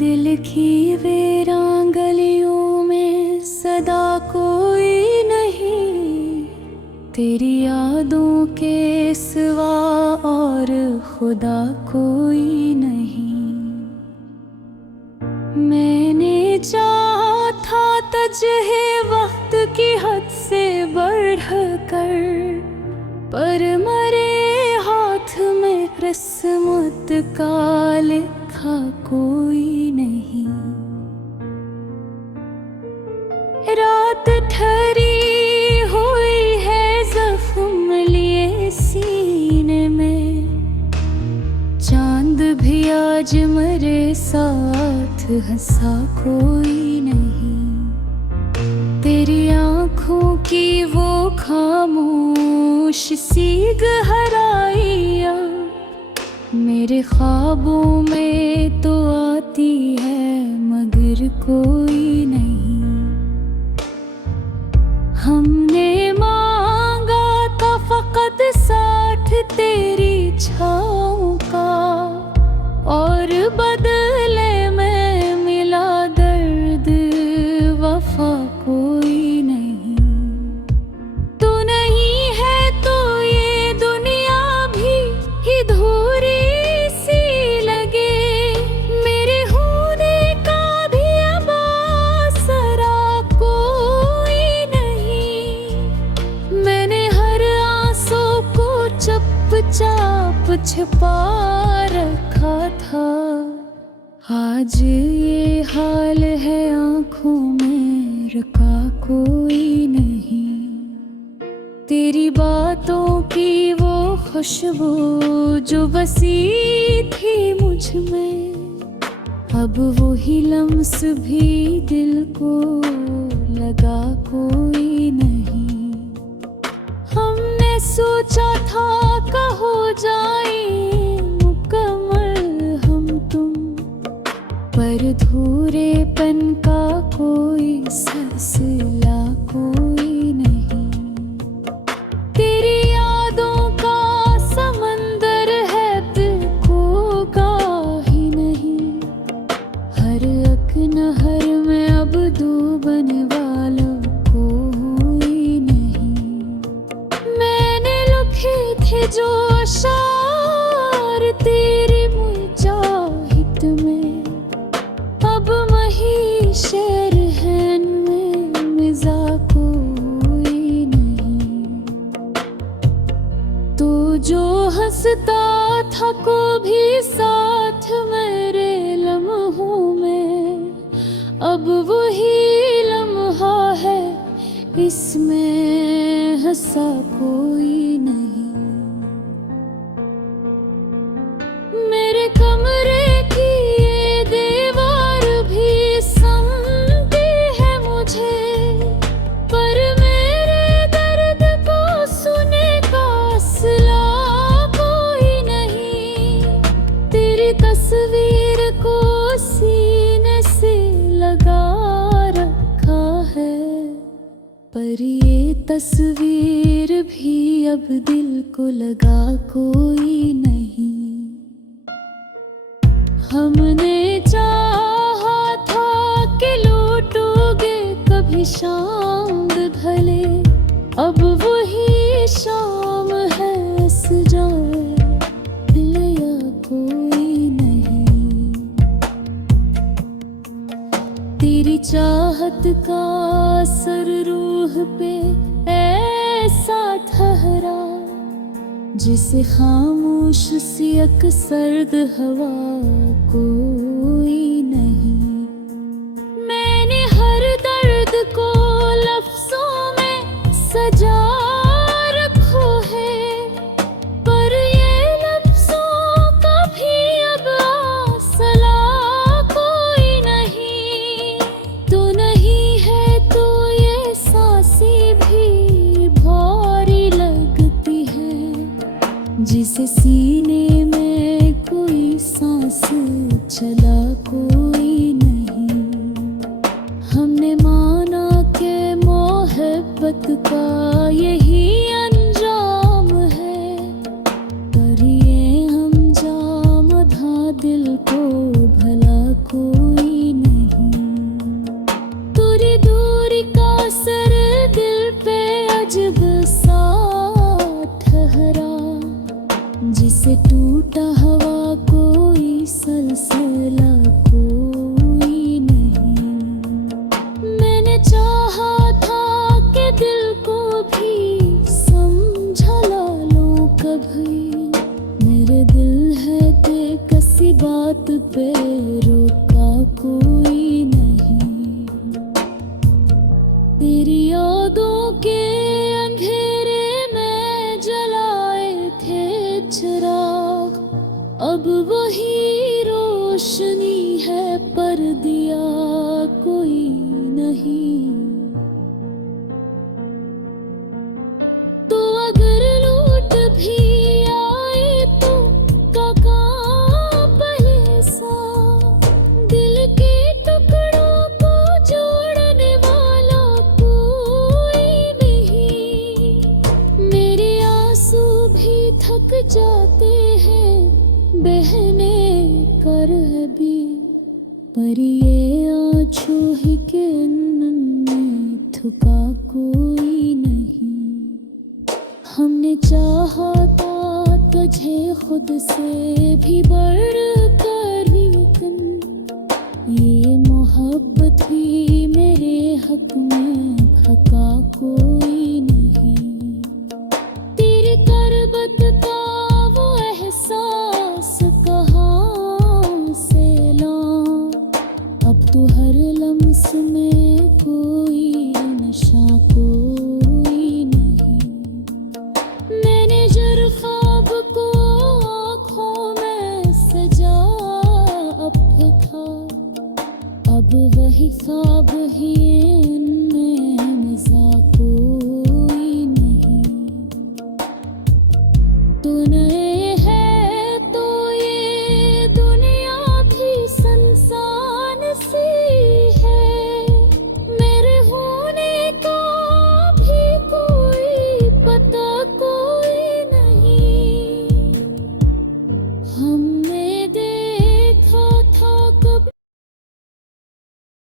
दिल की वीरान गलियों में सदा कोई नहीं, तेरी यादों के सिवा और खुदा कोई नहीं। मैंने चाहा था तजहे वक्त की हद से बढ़कर, पर मरे हाथ में किस्मत का लिखा कोई नहीं। रात ठहरी हुई है जख्म लिए सीने में, चांद भी आज मरे साथ हंसा कोई नहीं। तेरी आँखों की वो खामोश सी गहराई अब मेरे ख्वाबों में तो आती है मगर कोई नहीं। हमने मांगा था फकत साथ तेरी छाँव का, और बदले में मिला दर्द वफा कोई नहीं। तू नहीं है तो ये दुनिया भी अधूरी सी लगे, मेरे होने का भी अब आसरा कोई नहीं। मैंने हर आंसू को चुपचाप छिपा रखा था, आज ये हाल है आंखों में रुका कोई नहीं। तेरी बातों की वो खुशबू जो बसी थी मुझ में, अब वही लम्स भी दिल को लगा कोई नहीं। हमने सोचा था कहो जाए मुकम्मल हम तुम, पर धूरेपन का कोई सिलसिला कोई नहीं। तेरी यादों का समंदर है दिल को गाही नहीं, हर अक नहर में अब डूबने वालों कोई नहीं। मैंने लिखे थे जो अशार तेरी मुजाहिद में, अब वही शेर है में मिज़ा कोई नहीं। तो जो हंसता था को भी साथ मेरे लम्हों में, अब वही लम्हा है इसमें हंसा कोई नहीं। मेरे कमरे की ये दीवार भी समझती है मुझे, पर मेरे दर्द को सुने का असला कोई नहीं। तेरी तस्वीर को सीने से लगा रखा है, पर ये तस्वीर भी अब दिल को लगा कोई नहीं। हमने चाहा था कि लौटोगे कभी शाम ढले, अब वही शाम है सजाए दिल या कोई नहीं। तेरी चाहत का असर रूह पे ऐसा ठहरा, जिसे खामोश सी एक सर्द हवा कोई नहीं। मैंने हर दर्द को लफ्जों में सजा रखो है, पर ये लफ्जों का भी अब आसला कोई नहीं। तू नहीं है तो ये सांसें भी भारी लगती है, जिसे सीने में कोई सांस चला कोई नहीं। हमने माना कि मोहब्बत का यही अंजाम है, पर ये अंजाम था दिल को भला कोई रोशनी है पर दिया कोई नहीं। तो अगर लूट भी आए तो काका पहले सा, दिल के टुकड़ों को जोड़ने वाला कोई नहीं। मेरे आंसू भी थक जाते हैं बहने कर भी, पर ये आँखों ही के में थुका कोई नहीं। हमने चाहा था तुझे खुद से भी बढ़कर, लेकिन ये मोहब्बत भी मेरे हक में भका कोई नहीं। तेरी करबत का वो एहसास कहाँ से लाऊं, अब तो हर लम्स में कोई नशा कोई नहीं। मैंने जर ख्वाब को आँखों में सजा अब था, अब वही ख्वाब ही